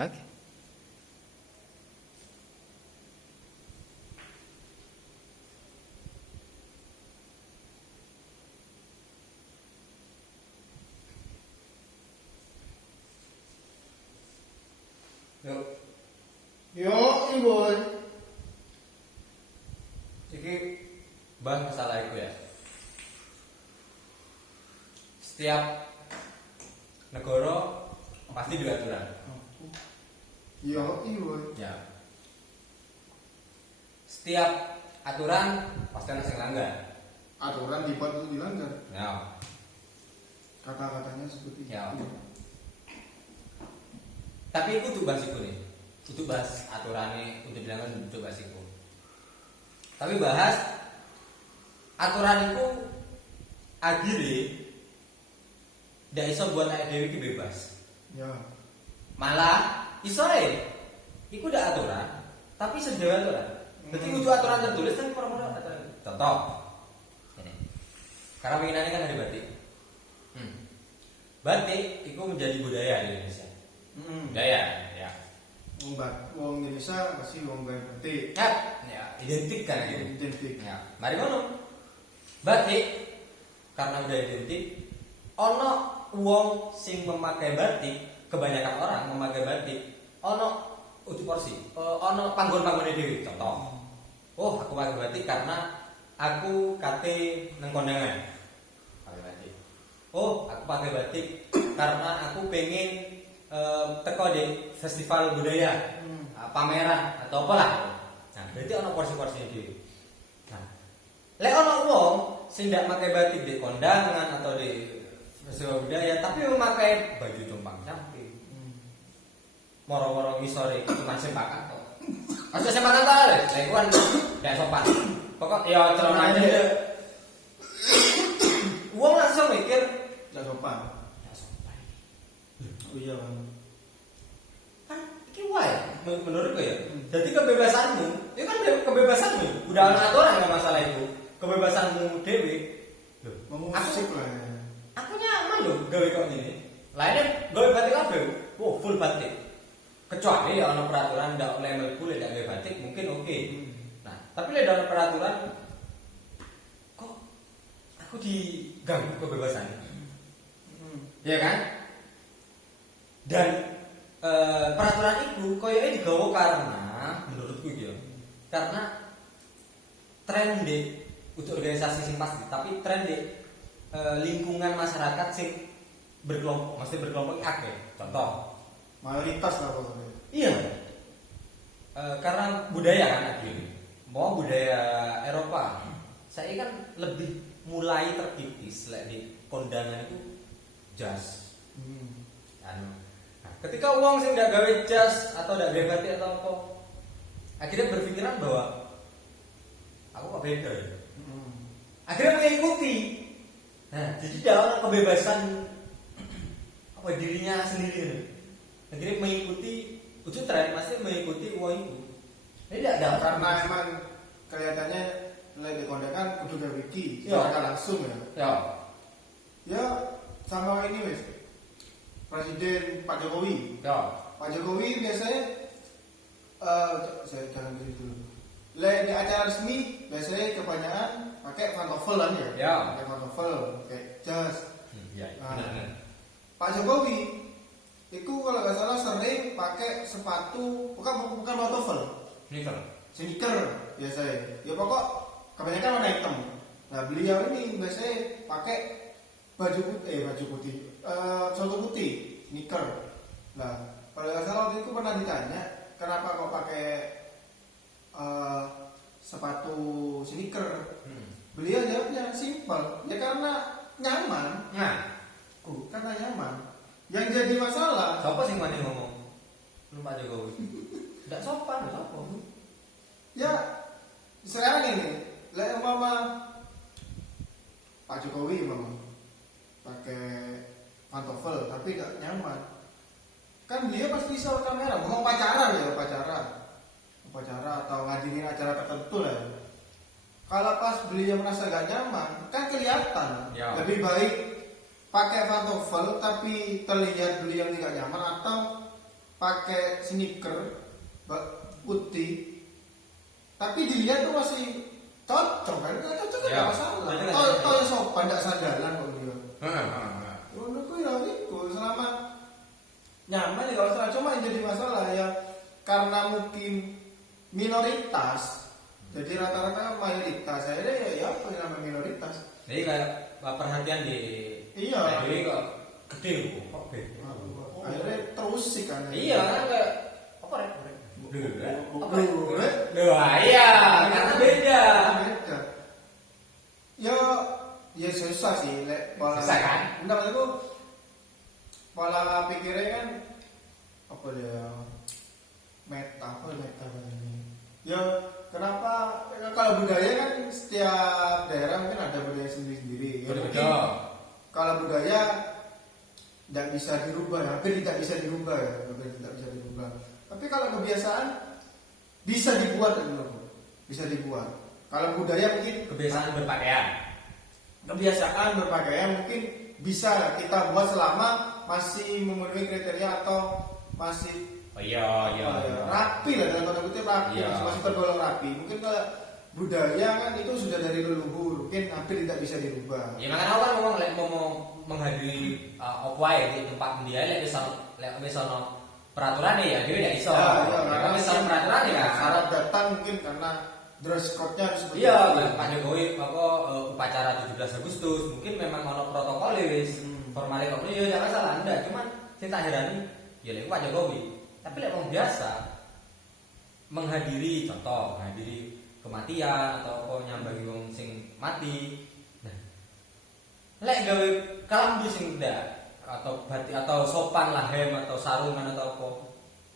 Oke. Yuk, Yo, boy. iki bahas masalah itu ya. Setiap negara pasti juga aturan. Yo, boy. Ya. Setiap aturan pasti ada yang langgar. Aturan dibuat untuk dilanggar. Ya. Kata-katanya seperti Ya. itu. Tapi itu untuk bahas itu nih. Untuk bahas aturannya untuk dilanggar untuk bahas itu. Tapi bahas aturan itu akhirnya tidak iso buat naik dewi ki bebas. Ya. Malah iso iku udah aturan, tapi sedewa aturan. Jadi untuk aturan tertulis kan orang-orang aturan. Contoh, ini. Karena penginannya kan dari batik. Batik itu menjadi budaya di Indonesia. Budaya, ya. Wong Indonesia pasti wong batik. Ya, identik kan gitu. Identik. Ya, mari ngono. Batik karena udah identik, ono wong sing memakai batik, kebanyakan orang memakai batik, ono uji porsi, ono panggon-panggone dhewe. Contoh, oh aku pakai batik karena aku kate nang kondangan. Pakai batik. Oh, aku pakai batik karena aku pengen teko di festival budaya, pameran atau apalah. Nah, berarti ono porsi-porsinya dhewe. Nah, lek ono wong sing ndak pakai batik di kondangan atau di festival budaya, tapi memakai baju jompang camping. Moro-moro ngisore cuma sempakan kok. Aja sempakan ta, lek iku kan ndak sopan. Pokok ya celana aja. Wong langsung mikir Tidak sopan. ndak sopan. Oh iya, Bang. Kan iki wae menurutku ya. Jadi kebebasanmu, itu kan kebebasanmu. Udah ana aturan enggak masalah itu. Kebebasanmu dhewe. Loh, Memusik lah ya. aku nyaman loh gawe kok gini. Lainnya gawe batik kabeh. Wow, full batik. Kecuali ya ono peraturan ndak oleh mlebu lek gawe batik mungkin oke. Nah, tapi lek ada peraturan kok aku diganggu kebebasan. Ya kan? Dan peraturan itu koyoke digawa karena menurutku gitu ya. Karena tren di untuk organisasi sing pasti, tapi tren di lingkungan masyarakat sing berkelompok, mesti berkelompok akeh. Contoh, Mayoritas lah pokoknya. iya. Karena budaya kan akhirnya. Mau budaya Eropa, saya kan lebih mulai terkikis lek di kondangan itu jas. Anu. Nah, ketika uang sing ndak gawe jas atau ndak gawe batik atau apa, akhirnya berpikiran bahwa aku kok beda ya. Akhirnya mengikuti. Nah, jadi dalam kebebasan apa dirinya sendiri. Akhirnya mengikuti ujung tren masih mengikuti uang itu. Ini tidak ada Karena emang kelihatannya lagi kondangan kudu gawe wiki Iya. secara langsung ya. ya. Ya sama ini wes. Presiden Pak Jokowi. Ya. Pak Jokowi biasanya saya jangan dari dulu. Di acara resmi biasanya kebanyakan pakai pantofel kan ya? Ya. Pakai pantofel, pakai jas. Ya, Nah, benar. Pak Jokowi itu kalau nggak salah sering pakai sepatu bukan pantofel, Sneaker. sneaker biasanya. Ya pokok kebanyakan warna hitam. Nah beliau ini biasanya pakai baju putih, contoh putih, sneaker. Nah kalau nggak salah waktu itu pernah ditanya kenapa kok pakai sepatu sneaker. Beliau jawabnya simpel, ya karena nyaman. Nah, Karena nyaman. Yang jadi masalah, siapa sih mana ngomong? Lu Pak Jokowi. Tidak sopan, siapa? ya sekarang ini, lihat mama Pak Jokowi mama pakai pantofel tapi nggak nyaman. Kan dia pasti bisa kamera, mau pacaran ya upacara atau ngadirin acara tertentu lah. Kalau pas beliau merasa nggak nyaman, kan kelihatan. Ya. Lebih baik pakai pantofel tapi terlihat beliau tidak nyaman atau pakai sneaker putih, tapi dilihat tuh masih cocok kan? Cocok kan Ya, nggak masalah. betul. Toh sopan, nggak sandalan kok dia. Heeh. Menurutku ya itu selama nyaman ya kalau salah, cuma yang jadi masalah ya karena mungkin minoritas, jadi rata-rata mayoritas. Akhirnya ya apa yang namanya minoritas? Jadi kayak perhatian di Iya. Dewi kok gede kok beda. Akhirnya terus sih kan. Iya, kan kayak apa rek? Apa rek? Rek? Wah, iya, karena beda. Beda. Ya susah sih, pola. Susah kan? Enggak, maksudku pola pikirnya kan apa dia? Meta ini. Ya kenapa? Kalau budaya kan setiap daerah mungkin ada budaya sendiri-sendiri. Ya, mungkin Betul. kalau budaya tidak bisa dirubah, hampir tidak bisa dirubah ya, hampir tidak bisa dirubah. Tapi kalau kebiasaan bisa dibuat kan, menurutku. Bisa dibuat. Kalau budaya mungkin Kebiasaan berpakaian. kebiasaan berpakaian mungkin bisa kita buat selama masih memenuhi kriteria atau masih Oh iya. rapi lah, dalam tanda kutip rapi, Iya. masih tergolong rapi. Mungkin kalau budaya kan itu sudah dari leluhur, mungkin hampir tidak bisa dirubah. Ya makanya aku kan ngomong lek mau menghadiri apa ae di tempat dia lek wis ono peraturan ya dhewe ndak iso. Karena wis ono peraturan ya. Syarat datang mungkin karena dress code-nya harus seperti Iya, itu. Pak Jokowi upacara 17 Agustus mungkin memang ono protokol wis formalnya kok ya jangan salah ndak, cuman sing tak herani ya lek Pak Jokowi. Tapi lek wong biasa menghadiri kematian atau apa nyambangi wong sing mati. Nah, lek gawe kelambi sing ndak atau batik atau sopan lah hem atau sarungan atau apa.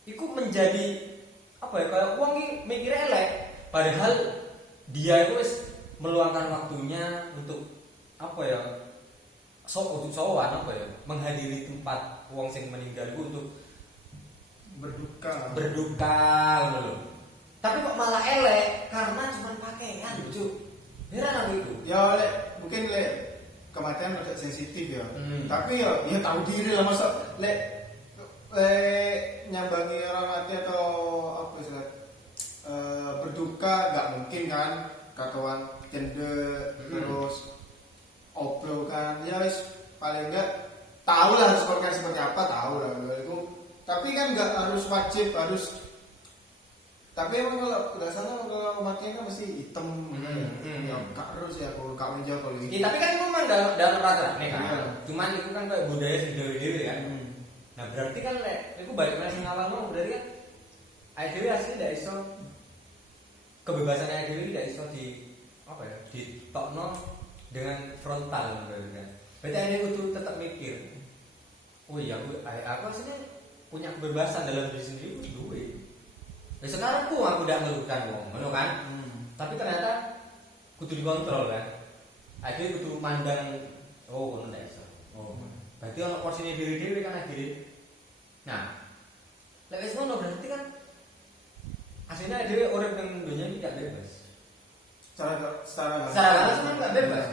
Iku menjadi apa ya kayak wong iki mikire elek padahal dia itu wis meluangkan waktunya untuk apa ya untuk sowan apa ya menghadiri tempat wong sing meninggal itu untuk berduka. ngono lho. Tapi kok malah elek karena cuma pakaian, Cuk. Heran aku itu. Ya mungkin kematian agak sensitif ya. Tapi ya tahu diri lah, masa nyambangi orang mati atau apa sih berduka nggak mungkin kan, katakan cendek terus oplo kan, ya wis paling enggak tahu lah harus berpakaian seperti apa, tahu lah itu. Tapi kan nggak harus wajib harus. Tapi emang kalau nggak salah kalau kematian kan mesti hitam, ya nggak harus ya kalau kak menjawab kalau Ya, tapi kan itu memang dalam peraturan nih kan. Iya. Cuman itu kan kayak budaya sing dewe-dewe kan. Nah, berarti kan lek iku balik mana sing awal mau berarti kan dhewe asli ndak iso kebebasan dhewe ndak iso di apa ya? Ditokno dengan frontal berarti kan. Berarti ane kudu tetap mikir. Oh iya, aku aslinya punya kebebasan dalam diri sendiri duwe. Ya sekarang aku udah ngeluhkan wong, ngono kan? Tapi ternyata kudu dikontrol kan. Akhirnya kudu mandang oh ngono ndak iso. Oh. Berarti ono porsine dhewe-dhewe kan akhirnya. Nah, lek wis ngono berarti kan aslinya dhewe urip ning dunia iki gak bebas. secara Secara langsung gak bebas.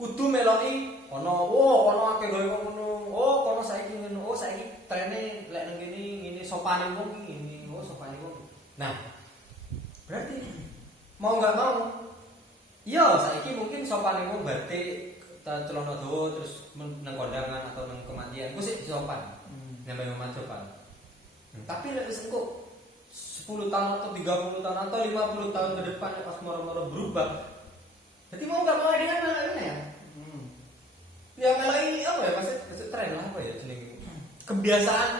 Kudu meloki ono akeh gawe wong ngono. Oh, kono saiki ngono. Oh, saiki trene lek nang kene ngene sopane wong iki ngene. Oh, sopane wong. Nah, berarti mau nggak mau iya saiki mungkin sopane wong batik celana dawa terus nang kondangan atau nang kematian ku sik sopan. Namanya umat sopan. Tapi lek wis engko 10 tahun atau 30 tahun atau 50 tahun ke depan pas moro-moro berubah. Jadi mau nggak mau dia kan ini ya. Ya malah ini apa ya masih tren lah apa ya jenenge. Kebiasaan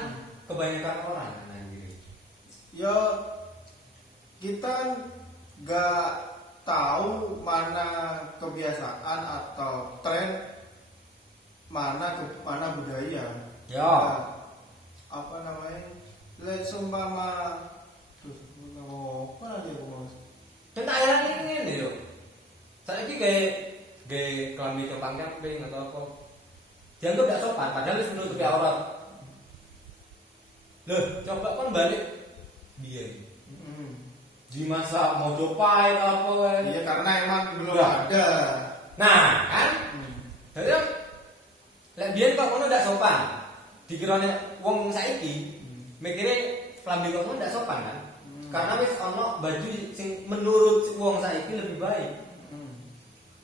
kebanyakan orang nah gitu. Ya kita kan nggak tahu mana kebiasaan atau tren, mana budaya. Ya. Apa namanya? Lek sumpama apa lagi aku mau? Dan akhirnya ini yo. Saiki kayak kelambi copang camping atau apa. Dianggap gak sopan padahal wis menutupi aurat. Loh, coba kan balik dia. Di masa mau jopain apa kan? Iya karena emang belum Ya. ada. Nah, kan? Jadi kan lek biyen kok ngono ndak sopan. Dikirane wong saiki mikire klambi kamu ndak sopan kan? Karena wis ono baju sing menurut wong saiki lebih baik.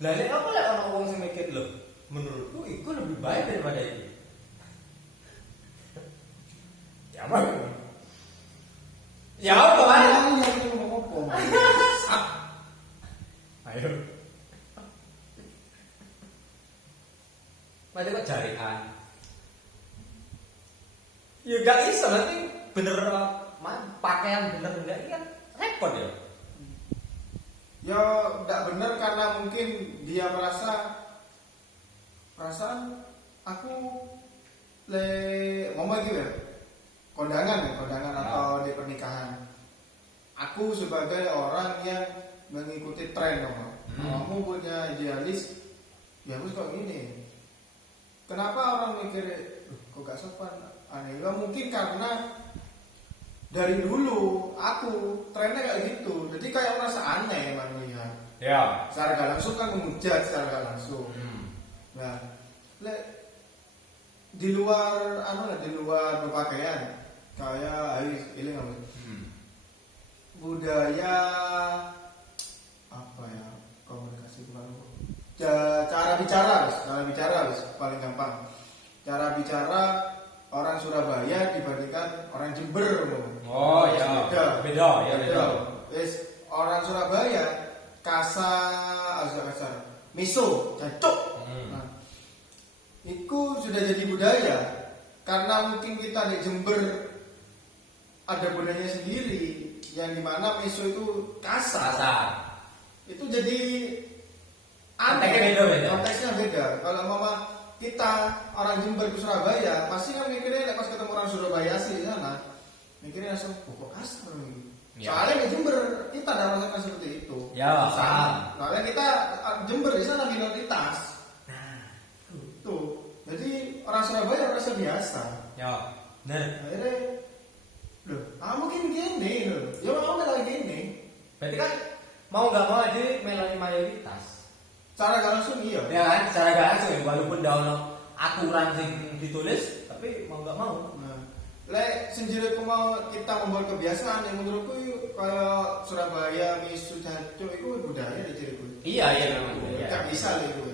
Lah nek apa lek ono wong sing mikir lho, menurutku itu lebih baik daripada itu. Ya apa? Ya apa kan? Ya kita ngomong apa? Ayo. Macam kok jarikan. Ya gak iso nanti bener pakaian bener enggak ini kan repot ya. Ya tidak benar karena mungkin dia merasa perasaan aku ngomong gitu ya kondangan atau di pernikahan. Aku sebagai orang yang mengikuti tren kamu punya idealis, ya aku kok gini. Kenapa orang mikir kok gak sopan? Aneh. Ya mungkin karena dari dulu aku trennya kayak gitu, jadi kayak merasa aneh emang lihat. Ya. Secara gak langsung kan menghujat secara gak langsung. Nah, di luar di luar berpakaian kayak ini nggak budaya apa ya komunikasi cara bicara paling gampang. Cara bicara orang Surabaya dibandingkan orang Jember. Oh ya. Beda. Orang Surabaya kasar. Miso, jancuk. Nah, itu sudah jadi budaya. Karena mungkin kita di Jember ada budayanya sendiri yang dimana miso itu kasar. Itu jadi konteksnya beda. Kalau mama kita orang Jember ke Surabaya pasti kan mikirnya pas ketemu orang Surabaya asli di sana mikirnya langsung kok kasar gitu. Ya. Soalnya di Jember kita tidak merasakan seperti itu. Ya, Soalnya kita Jember di sana minoritas. Tuh. Jadi orang Surabaya merasa biasa. Ya, bener. Akhirnya loh, mungkin gini loh. Ya mau lagi gini. Berarti kan mau nggak mau aja melani mayoritas. Cara gak langsung iya. Ya kan, secara gak langsung ya, walaupun dah ono aturan yang ditulis, tapi mau nggak mau. Nah, sendiri aku mau kita membuat kebiasaan yang menurutku kayak Surabaya, misu, jancuk itu budaya di ciriku. Iya memang. Gak bisa itu.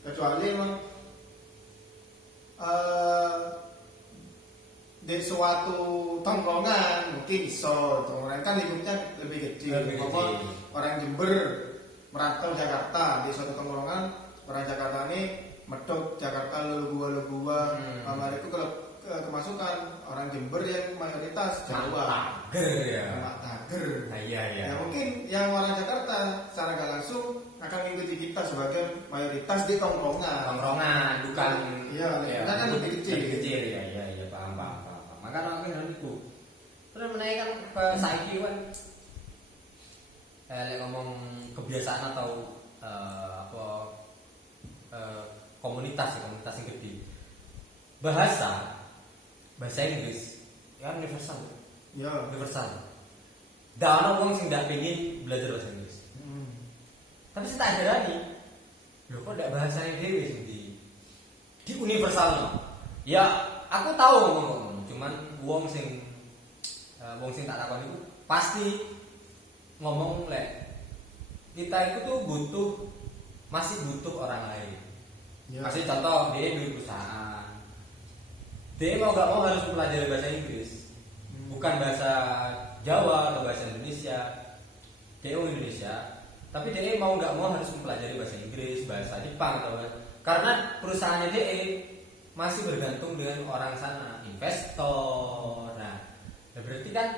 Kecuali emang di suatu tongkrongan mungkin iso tongkrongan kan lingkupnya lebih kecil. Orang Jember merantau Jakarta di suatu tongkrongan orang Jakarta ini medok Jakarta lu gua itu kalau kemasukan orang Jember yang mayoritas Jawa Tager. Iya. Ya mungkin yang orang Jakarta secara gak langsung akan mengikuti kita sebagai mayoritas di tongkrongan bukan. Iya, kan lebih kecil. Iya, paham. Makanya aku yang itu. Terus menaikkan ke saiki kan ngomong kebiasaan atau komunitas yang gede. Bahasa Inggris ya universal. Ya. Universal. Dah ono wong sing ndak pengen belajar bahasa Inggris. Tapi saya tak heran nih. Lho kok ndak bahasanya dhewe sing di universal. Ya, aku tahu ngomong, cuman wong sing tak takon itu pasti ngomong kita itu tuh masih butuh orang lain. Ya. Kasih contoh, dia di perusahaan. Dia mau gak mau harus mempelajari bahasa Inggris. Bukan bahasa Jawa atau bahasa Indonesia. Dia orang Indonesia, tapi dia mau gak mau harus mempelajari bahasa Inggris, bahasa Jepang atau karena perusahaannya dia masih bergantung dengan orang sana, investor. Nah, berarti kan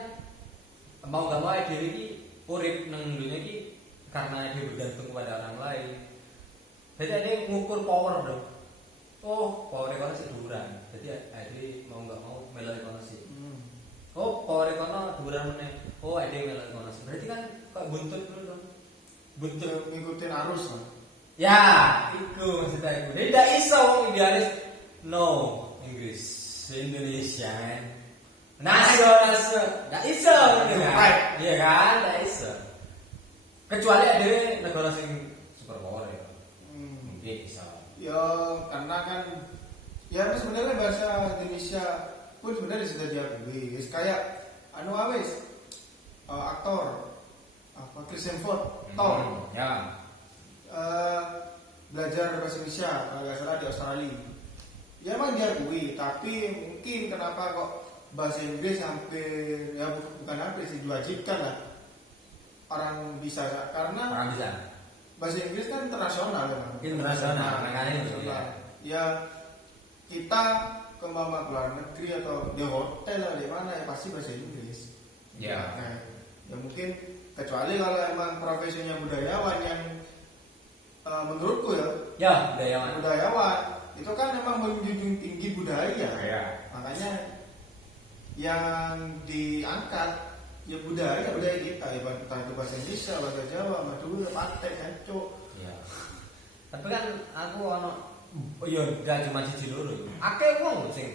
mau gak mau dia ini urip nang dunia ini karena dia bergantung kepada orang lain. Jadi dia mengukur power dong. Oh, power ekonomi duran. Jadi dia mau nggak mau melo ekonomi. Oh, power ekonomi duran mana? Oh, dia melo ekonomi. Berarti kan kok buntut dulu dong. Buntut ngikutin arus lah. Ya, itu maksudnya itu. Dia tidak iso wong idealis. No, Inggris, Indonesia kan. Nasional, nggak iso, iya kan, nggak iso. Kecuali ada negara sing super power ya, mungkin bisa. Ya karena kan, ya sebenarnya bahasa Indonesia pun sebenarnya sudah diakui. Kayak anu awis aktor apa Chris Hemsworth Thor Ya. belajar bahasa Indonesia kalau nggak salah di Australia. Ya emang dia akui, tapi mungkin kenapa kok bahasa Inggris hampir ya bukan hampir sih diwajibkan lah orang bisa, karena Orang bisa. bahasa Inggris kan internasional memang. Internasional, makanya itu, Internasional. Ya kita ke mama luar negeri atau di hotel lah di mana ya pasti bahasa Inggris. Ya. Nah, ya mungkin kecuali kalau emang profesinya budayawan yang menurutku Ya, budayawan. budayawan itu kan memang menjunjung tinggi budaya. Ya. Makanya yang diangkat ya budaya kita ya entah itu bahasa Indonesia, bahasa Jawa, Madura, Patek, Jancuk. Ya. Tapi kan aku ono yo gak cuma siji loro. Akeh wong sing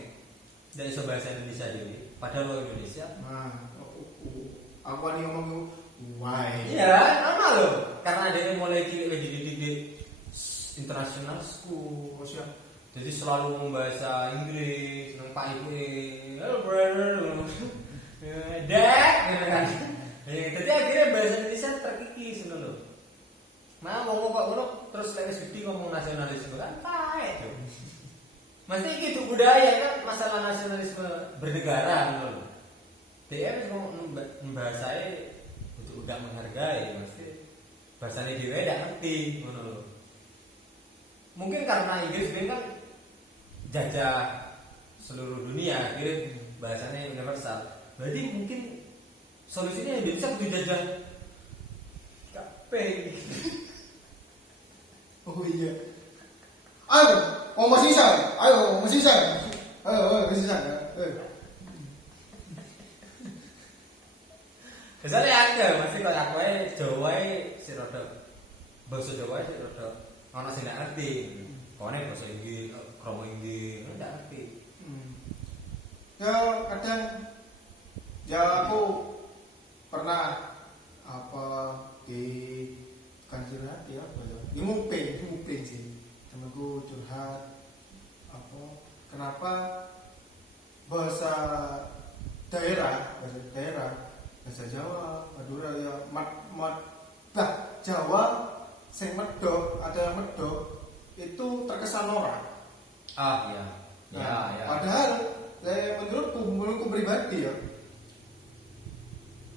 ndak iso bahasa Indonesia dhewe, padahal wong Indonesia. Nah, aku nih ngomong why? Iya, ono lho. Karena dia mulai cilik wis dididik di international school, jadi selalu ngomong bahasa Inggris, nang Pak Ibu, hello brother, dad, gitu kan. Jadi akhirnya bahasa Indonesia terkikis, gitu loh. Nah ngomong kok ngono terus lek wis gede ngomong nasionalisme kan pae tuh. Mesti gitu budaya kan masalah nasionalisme bernegara ngono lho. Dia wis ngomong bahasane untuk udah menghargai mesti bahasane dhewe ndak ngerti ngono lho. Mungkin karena Inggris kan jajah seluruh dunia, akhirnya bahasanya universal. Berarti mungkin solusinya Indonesia kudu jajah kabeh. Oh iya. Ayo, mau masih saya. Ayo, masih saya. Ayo, masih saya. Kesannya ada, mesti kalau aku Jawa si rada bahasa Jawa si rada ono sing ndak ngerti. Kone bahasa Inggris, kromo Inggris, ndak ngerti. Ya kadang ya aku pernah apa di kanjurat ya apa ya nguping sih temanku curhat apa kenapa bahasa daerah bahasa Jawa Madura ya Jawa sing medok ada yang medok itu terkesan norak. Ah iya. Nah, Ya. padahal menurutku pribadi ya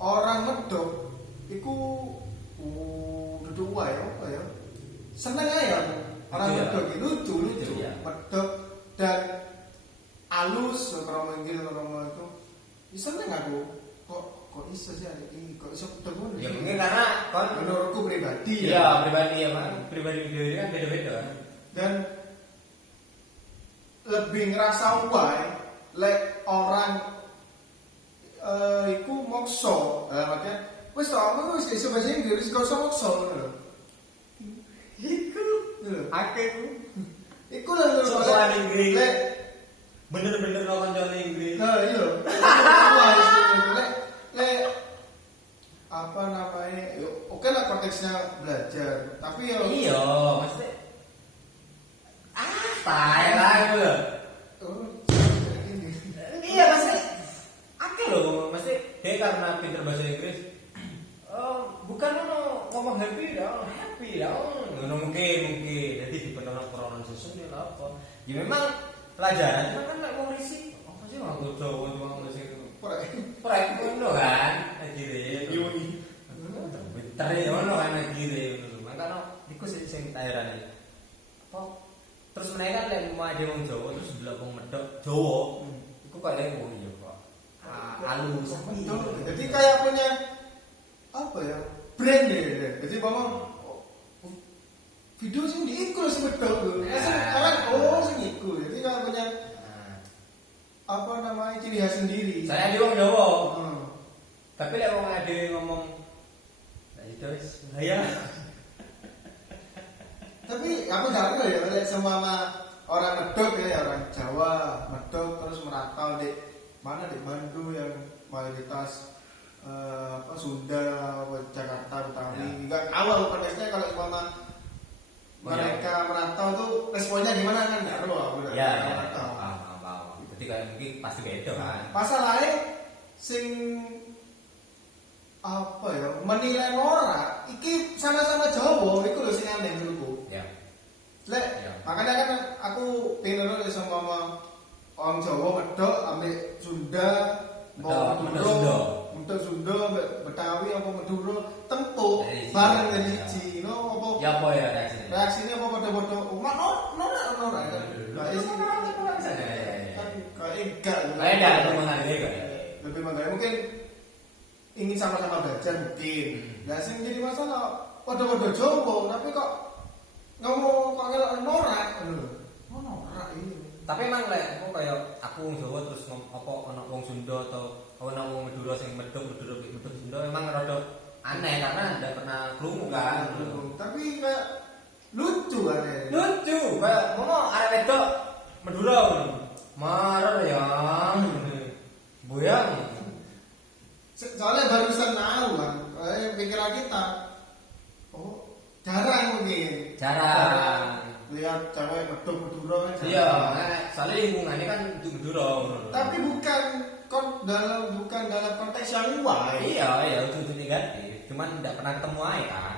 orang medok itu duduk wae apa ya seneng aja orang Lucu ya? medok itu lucu Lucu, ya. medok dan alus kalau manggil orang itu ya seneng aku kok iso sih ada ini kok iso ketemu Ya mungkin karena kon menurutku pribadi iya pribadi ya kan pribadi dhewe kan beda-beda kan. dan lebih ngerasa wae lek orang iku mokso makanya wis tau aku wis iso bahasa Inggris gak usah mokso ngono lho iku Akeh ku iku lho soal Inggris. lek Bener-bener nonton Jawa Inggris. nah iya lek apa namanya oke lah konteksnya belajar tapi ya Iya, maksudnya tai lah itu lho. Iya maksudnya akeh loh, maksudnya dia karena pinter bahasa Inggris. Bukan ngomong happy dong, ngono mungkin. Jadi di pronunciation lah apa. Ya memang pelajaran cuma kan nek wong risik, apa sih wong Jawa cuma ngomong sing prek ngono kan, akhire. Pinter ya ngono kan akhire ngono. Makane iku sing tak herani. Terus mereka kan lek mau ada wong Jawa terus delok wong medok Jawa, iku kaya wong iya kok. Halus. Betul. Jadi kayak punya apa ya brand ya. Jadi mama video sing diikut sing betul. Kan sing ikut. Jadi kayak punya apa namanya ciri khas sendiri. Saya di wong Jawa. Hmm. Tapi lek wong ade ngomong nah itu wis bahaya. Tapi aku gak tahu ya lek semua orang medok ya orang Jawa medok terus merantau di mana di Bandung yang mayoritas apa Sunda, Jakarta, Betawi. Enggak awal konteksnya kalau semua mereka merantau tuh responnya gimana kan nggak tahu aku udah merantau. Paham. Jadi kayak mungkin pasti beda kan. Masalahnya sing apa ya menilai ora iki sama-sama Jawa iku lho sing aneh menurutku. Ya. Lek Ya. makanya kan aku pengen lho sama orang Jawa medok ambek Sunda Medok Sunda ambek Betawi apa Madura tempuk Dari bareng sini, dari ya. siji no apa Ya apa ya reaksinya? reaksinya apa pada umat nora kayak isi kan kayak enggak Kayak enggak ada menghargai kok ya. lebih menghargai mungkin ingin sama-sama belajar mungkin nah sing jadi masalah pada Jawa tapi kok ngomong kok ngelak norak norak ini Tapi emang lek aku kayak aku wong Jawa terus apa ana wong Sunda atau ana wong Madura sing medok Sunda memang rada aneh karena ndak pernah krungu kan. tapi kayak lucu kan ya Lucu, kayak ngono arek wedok Madura. Marah ya. Boyang. soalnya barusan tahu kan pikiran kita oh jarang mungkin Jarang. lihat cewek medok Madura kan Iya, jarang. soalnya lingkungannya kan untuk Madura. Tapi bukan dalam konteks yang luas. Iya, itu negatif. Cuman tidak pernah ketemu aja kan.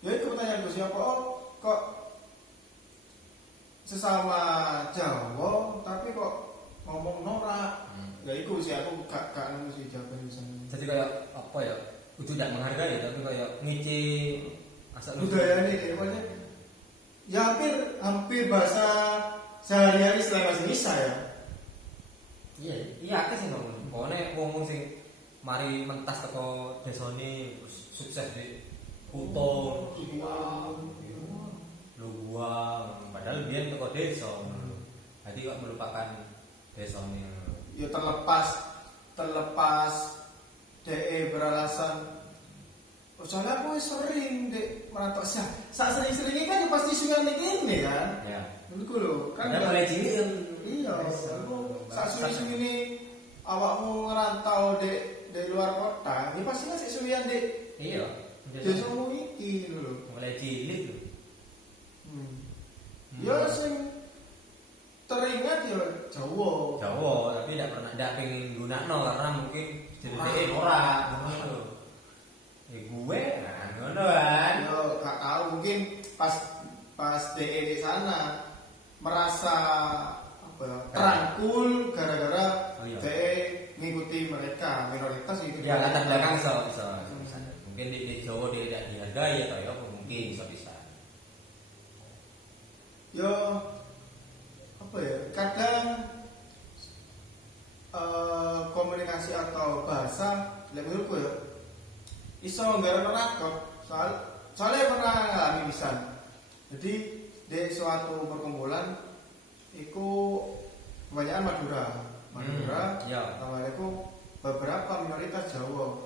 Ya itu pertanyaan siapa? Oh, kok sesama Jawa tapi kok ngomong norak. Ya itu sih aku gak sih jawaban misalnya. Jadi kayak apa ya? Itu tidak menghargai tapi kayak ngici asal Budaya ini kayak mana? Ya hampir bahasa sehari-hari selain bahasa Indonesia ya. Iya, akeh sih ngomong. Pokoknya ngomong sing mari mentas teko desane sukses di Kuto, lu gua padahal dia teko desa. Jadi kok melupakan desane. Ya terlepas DE beralasan soalnya aku sering dek merantau saat sering-seringnya kan ya pasti sungai ini kan Ya. menurutku loh kan Karena mulai cilik kan. iya aku saat sering ini awakmu ngerantau di luar kota ya pasti ngasih suwian dek Iya. desamu iki loh Mulai cilik tuh. ya sing teringat ya Jawa Tapi tidak pengen gunakno karena mungkin jadi ora ngono. Ya gue ngono kan. ya gak tahu mungkin pas DE di sana merasa apa ya, terangkul gara-gara Oh, iya. DE ngikuti mereka minoritas itu Ya latar belakang bisa. Mungkin di Jawa dia tidak dihargai atau ya mungkin bisa. yo apa ya kadang komunikasi atau bahasa menurutku ya iso nggawe rakot soalnya pernah ngalami pisan jadi di suatu perkumpulan iku kebanyakan Madura Ya. awalnya iku beberapa minoritas Jawa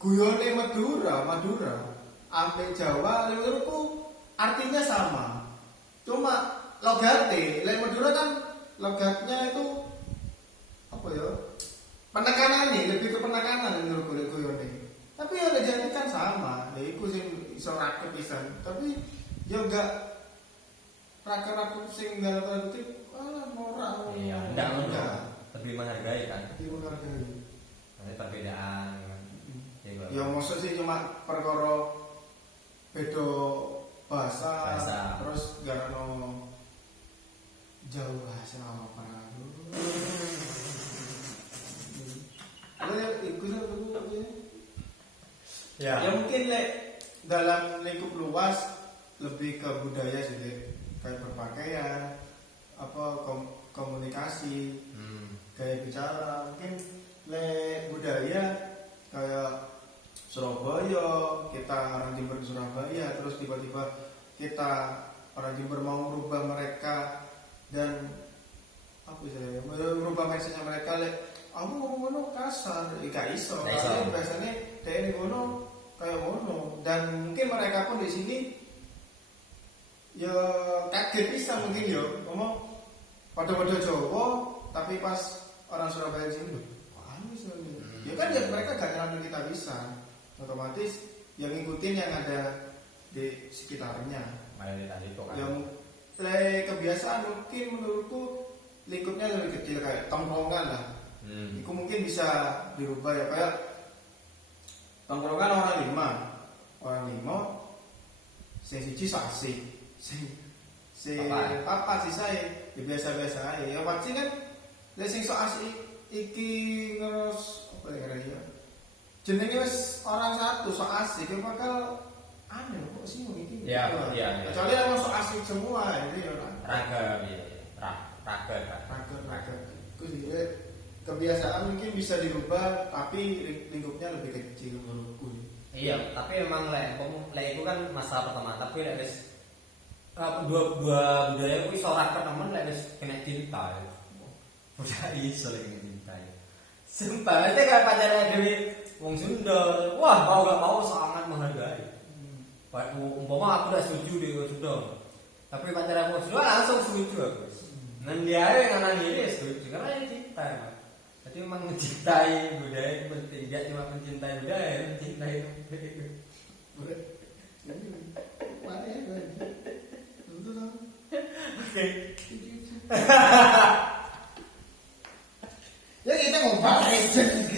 guyone Madura ambek Jawa menurutku artinya sama cuma logate lain Madura kan logatnya itu apa ya penekanan nih lebih ke penekanan menurutku guyone tapi yang jadi kan sama ya itu sing iso rakep pisan tapi ya enggak rakep sing dalam kutip norak Iya, enggak. Lebih menghargai kan. lebih menghargai Ada perbedaan kan. ya maksud sih cuma perkara beda bahasa. Terus gak ono jauh bahasa apa ya mungkin dalam lingkup luas lebih ke budaya sih Dek. Kayak berpakaian apa komunikasi kayak bicara mungkin budaya kayak Surabaya kita orang Jember di Surabaya terus tiba-tiba kita orang Jember mau merubah mereka dan apa sih merubah message mereka aku ngomong kasar gak iso karena biasanya dari ngono kayak ngono dan mungkin mereka pun di sini ya kaget bisa mungkin ya ngomong pada Jawa tapi pas orang Surabaya sini ya kan ya mereka gak ngalamin kita bisa otomatis yang ngikutin yang ada di sekitarnya mayoritas itu kan yang kebiasaan mungkin menurutku lingkupnya lebih kecil kayak tongkrongan lah itu mungkin bisa dirubah ya kayak tongkrongan orang lima sing siji sok asik sing papat sisae ya biasa-biasa ae ya pasti kan lek sing sok asik iki ngeros apa ya jenenge wis orang satu sok asik ya bakal aneh kok sih iki Iya. kecuali emang sok asik semua itu ya Ragam ya. raga itu sih kebiasaan mungkin bisa dirubah tapi lingkupnya lebih kecil menurutku. Iya, tapi emang lek itu kan masa pertama, tapi lek wis dua budaya kuwi iso ora ketemen lek wis kena cinta. Udah iso lek kena cinta. Sumpah, itu kan pacarnya Dewi wong Sunda. Wah, mau gak mau sangat menghargai. Pak umpama aku udah setuju di Sunda. Tapi pacarnya wong Sunda langsung setuju aku. Nan dia yang nangis setuju karena dia cinta emang. Jadi memang mencintai budaya itu penting, tidak cuma mencintai budaya, mencintai budaya. Mana ya? Tentu dong. Oke.